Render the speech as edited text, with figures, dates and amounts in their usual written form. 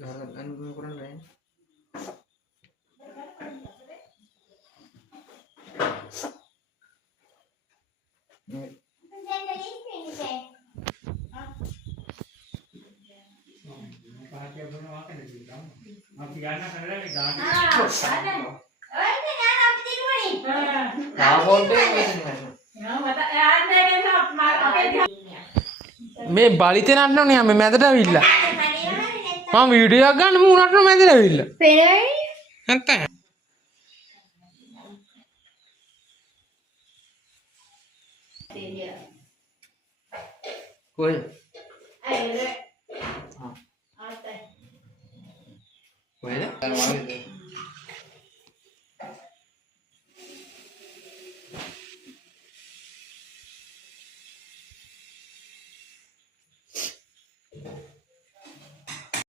Anu kurang bae. මේ බලිතේ නටනෝනේ මේ මැදට ඇවිල්ලා මම වීඩියෝ එකක් ගන්න මූ නටන මැදට ඇවිල්ලා පේනවනේ නැත්තම් කොහෙද? අයියෝ කොහෙද?